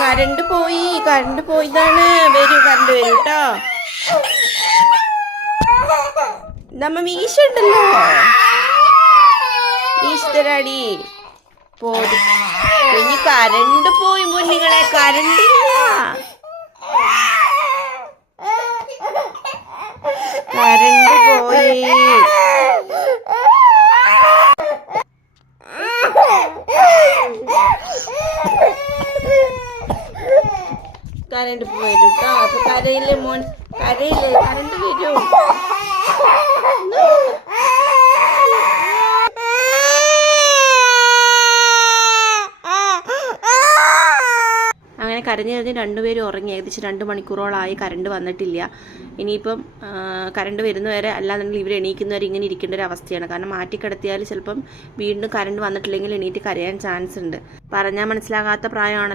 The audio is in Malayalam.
കരണ്ട് പോയതാണ്. വരൂ, കരണ്ട് വരൂ കേട്ടോ. നമ്മ വീശുണ്ടല്ലോ, വീശുതരാടി. പോയി കരണ്ട് പോയി മുന്നിങ്ങളെ, കരണ്ടില്ല. കരണ്ട് പോയി. കരണ്ട് പോരും കേട്ടോ. അപ്പൊ കരയില്ലേ മോൻ, കരയില്ലേ, കരണ്ട് വരൂ. അങ്ങനെ കരഞ്ഞ് രണ്ടുപേരും ഉറങ്ങി. ഏകദേശം 2 മണിക്കൂറോളമായി കരണ്ട് വന്നിട്ടില്ല. ഇനിയിപ്പം കരണ്ട് വരുന്നവരെ, അല്ലാന്നുണ്ടെങ്കിൽ ഇവർ എണീക്കുന്നവരെ ഇങ്ങനെ ഇരിക്കേണ്ട ഒരു അവസ്ഥയാണ്. കാരണം മാറ്റിക്കിടത്തിയാൽ ചിലപ്പം വീണ്ടും കരണ്ട് വന്നിട്ടില്ലെങ്കിൽ എണീറ്റ് കരയാൻ ചാൻസ് ഉണ്ട്. പറഞ്ഞാൽ മനസ്സിലാകാത്ത പ്രായമാണല്ലോ.